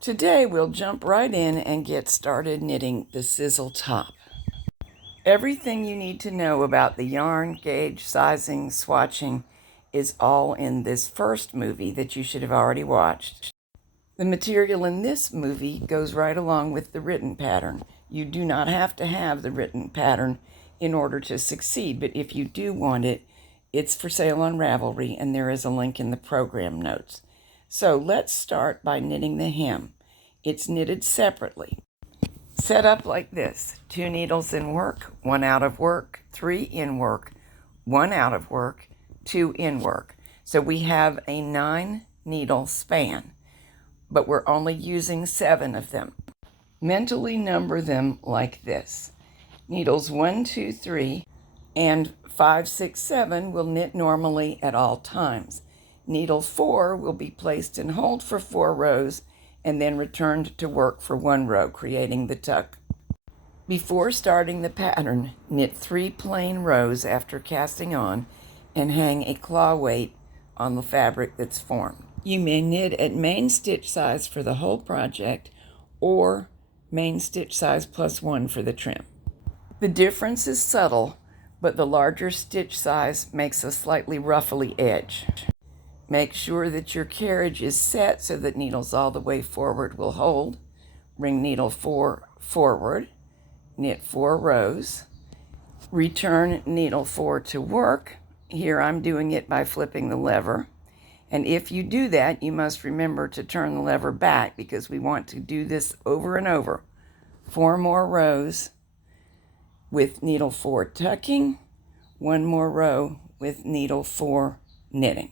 Today we'll jump right in and get started knitting the SIZZLE top. Everything you need to know about the yarn, gauge, sizing, swatching is all in this first movie that you should have already watched. The material in this movie goes right along with the written pattern. You do not have to have the written pattern in order to succeed, but if you do want it, it's for sale on Ravelry, and there is a link in the program notes. So let's start by knitting the hem. It's knitted separately. Set up like this: 2 needles in work, 1 out of work, 3 in work, 1 out of work, 2 in work. So we have a 9 needle span, but we're only using 7 of them. Mentally number them like this. Needles 1, 2, 3, and 5, 6, 7 will knit normally at all times. Needle 4 will be placed in hold for 4 rows and then returned to work for 1 row, creating the tuck. Before starting the pattern, knit 3 plain rows after casting on and hang a claw weight on the fabric that's formed. You may knit at main stitch size for the whole project or main stitch size plus 1 for the trim. The difference is subtle, but the larger stitch size makes a slightly ruffly edge. Make sure that your carriage is set so that needles all the way forward will hold. Bring needle 4 forward, knit 4 rows, return needle 4 to work. Here I'm doing it by flipping the lever. And if you do that, you must remember to turn the lever back because we want to do this over and over. 4 more rows with needle 4 tucking, 1 more row with needle 4 knitting.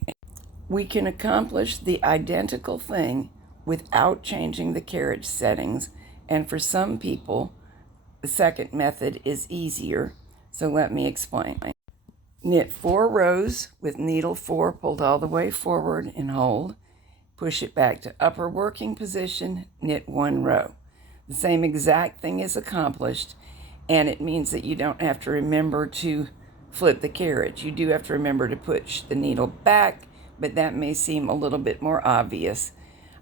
We can accomplish the identical thing without changing the carriage settings, and for some people, the second method is easier, so let me explain. Knit 4 rows with needle 4 pulled all the way forward and hold. Push it back to upper working position, knit 1 row. The same exact thing is accomplished, and it means that you don't have to remember to flip the carriage. You do have to remember to push the needle back, but that may seem a little bit more obvious.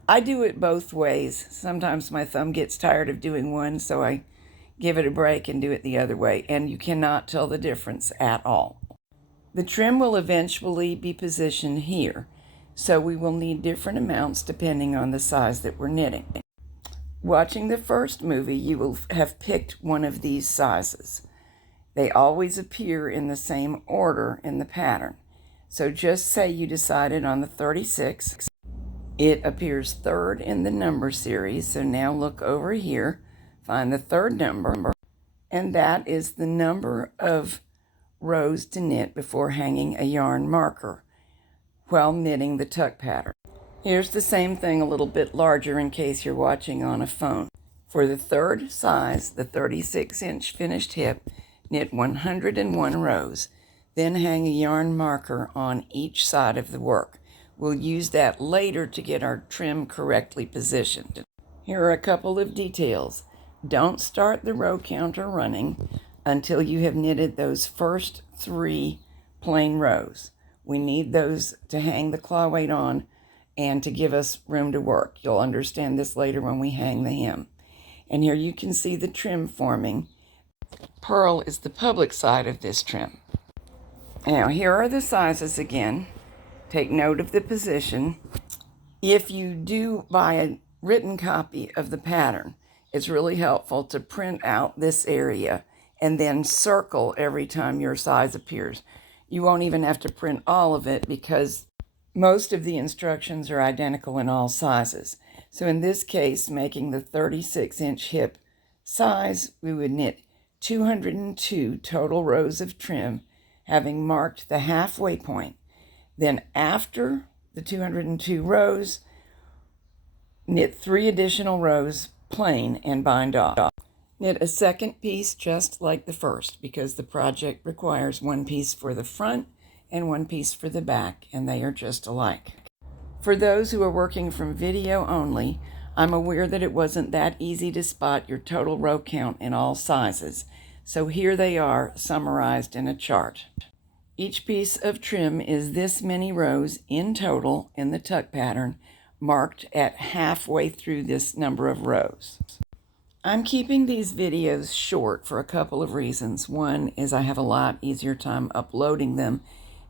I do it both ways. Sometimes my thumb gets tired of doing one, so I give it a break and do it the other way, and you cannot tell the difference at all. The trim will eventually be positioned here, so we will need different amounts depending on the size that we're knitting. Watching the first movie, you will have picked one of these sizes. They always appear in the same order in the pattern. So just say you decided on the 36. It appears 3rd in the number series, so now look over here, find the 3rd number, and that is the number of rows to knit before hanging a yarn marker while knitting the tuck pattern. Here's the same thing a little bit larger in case you're watching on a phone. For the 3rd size, the 36-inch finished hip, knit 101 rows, then hang a yarn marker on each side of the work. We'll use that later to get our trim correctly positioned. Here are a couple of details. Don't start the row counter running until you have knitted those first 3 plain rows. We need those to hang the claw weight on and to give us room to work. You'll understand this later when we hang the hem. And here you can see the trim forming. Purl is the public side of this trim. Now here are the sizes again. Take note of the position. If you do buy a written copy of the pattern, it's really helpful to print out this area and then circle every time your size appears. You won't even have to print all of it because most of the instructions are identical in all sizes. So in this case, making the 36-inch hip size, we would knit 202 total rows of trim, having marked the halfway point. Then after the 202 rows, knit 3 additional rows plain and bind off. Knit a second piece just like the first because the project requires 1 piece for the front and 1 piece for the back, and they are just alike. For those who are working from video only, I'm aware that it wasn't that easy to spot your total row count in all sizes, so here they are summarized in a chart. Each piece of trim is this many rows in total in the tuck pattern marked at halfway through this number of rows. I'm keeping these videos short for a couple of reasons. One is I have a lot easier time uploading them,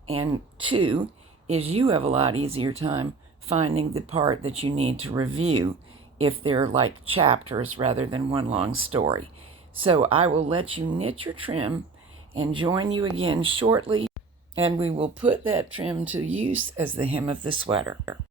and two is you have a lot easier time finding the part that you need to review if they're like chapters rather than one long story. So I will let you knit your trim and join you again shortly, and we will put that trim to use as the hem of the sweater.